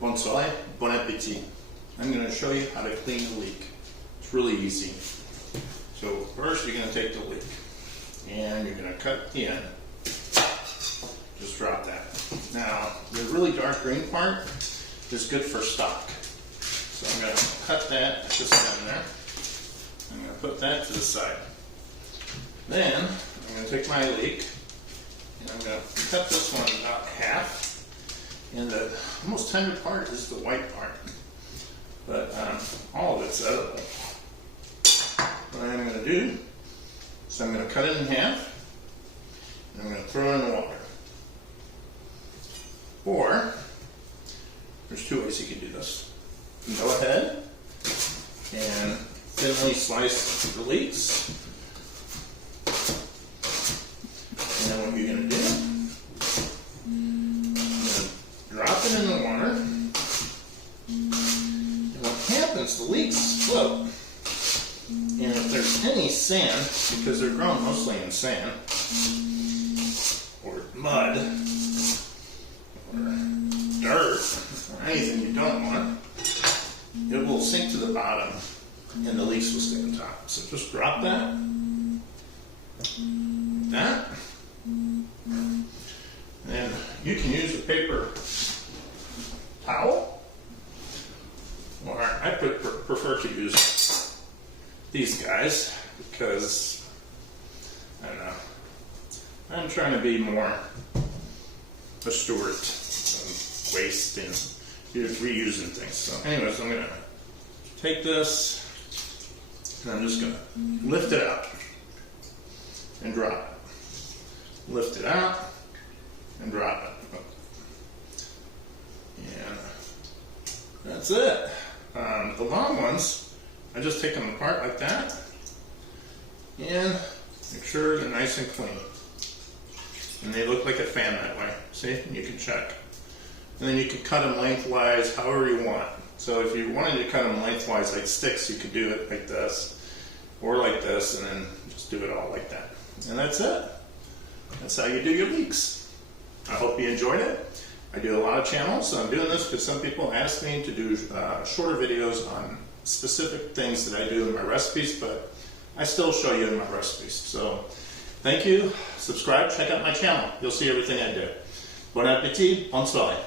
Bonne soirée, bon appétit. I'm going to show you how to clean the leek. It's really easy. So first you're going to take the leek and you're going to cut the end. Just drop that. Now the really dark green part is good for stock. So I'm going to cut that just down there. I'm going to put that to the side. Then I'm going to take my leek and I'm going to cut this one about half. And the most tender part is the white part, but all of it's edible. What I'm going to do is I'm going to cut it in half, and I'm going to throw it in the water. Or, there's two ways you can do this. You can go ahead and thinly slice the leeks, and then what you're going to do, drop it in the water, and what happens, the leeks float. And if there's any sand, because they're grown mostly in sand, or mud, or dirt, or anything you don't want, it will sink to the bottom, and the leeks will stay on top. So just drop that, and you can use a paper towel, or I prefer to use these guys because, I don't know, I'm trying to be more a steward of waste and reusing things. So anyways, I'm going to take this and I'm just going to lift it out and drop it. Lift it out and drop it. And that's it. The long ones, I just take them apart like that and make sure they're nice and clean. And they look like a fan that way. See? And you can check. And then you can cut them lengthwise however you want. So if you wanted to cut them lengthwise like sticks, you could do it like this or like this, and then just do it all like that. And that's it. That's how you do your leeks. I hope you enjoyed it. I do a lot of channels, so I'm doing this because some people ask me to do shorter videos on specific things that I do in my recipes, but I still show you in my recipes. So thank you, subscribe, check out my channel. You'll see everything I do. Bon appétit, bonne soirée.